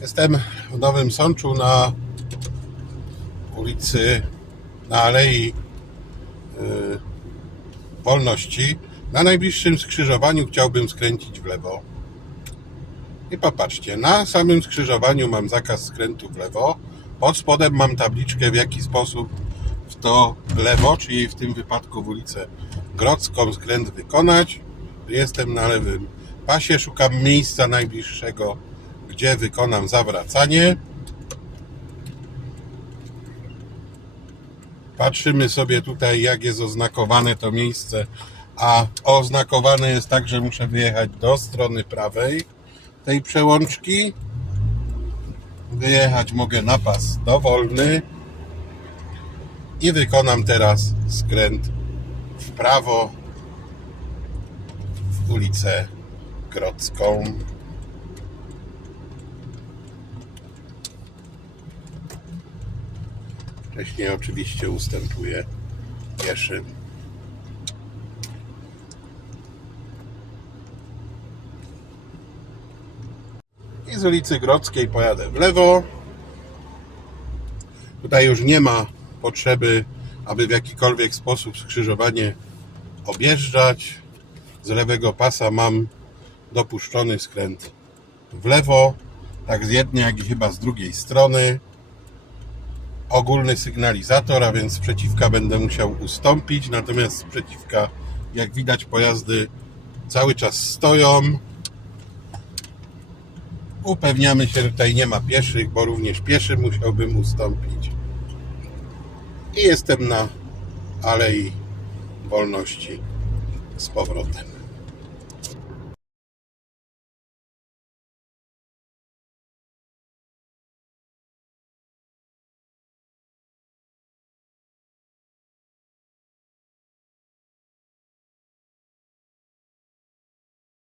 Jestem w Nowym Sączu na ulicy, na Alei yy, Wolności. Na najbliższym skrzyżowaniu chciałbym skręcić w lewo. I popatrzcie, na samym skrzyżowaniu mam zakaz skrętu w lewo. Pod spodem mam tabliczkę, w jaki sposób w to lewo, czyli w tym wypadku w ulicę Grodzką skręt wykonać. Jestem na lewym pasie, szukam miejsca najbliższego, gdzie wykonam zawracanie. Patrzymy sobie tutaj, jak jest oznakowane to miejsce, a oznakowane jest tak, że muszę wyjechać do strony prawej tej przełączki. Wyjechać mogę na pas dowolny i wykonam teraz skręt w prawo w ulicę Grodzką. Wcześniej oczywiście ustępuję pieszym. I z ulicy Grodzkiej pojadę w lewo. Tutaj już nie ma potrzeby, aby w jakikolwiek sposób skrzyżowanie objeżdżać. Z lewego pasa mam dopuszczony skręt w lewo, tak z jednej, jak i chyba z drugiej strony. Ogólny sygnalizator, a więc przeciwka będę musiał ustąpić, natomiast przeciwka, jak widać, pojazdy cały czas stoją. Upewniamy się, że tutaj nie ma pieszych, bo również pieszy musiałbym ustąpić. I jestem na Alei Wolności z powrotem.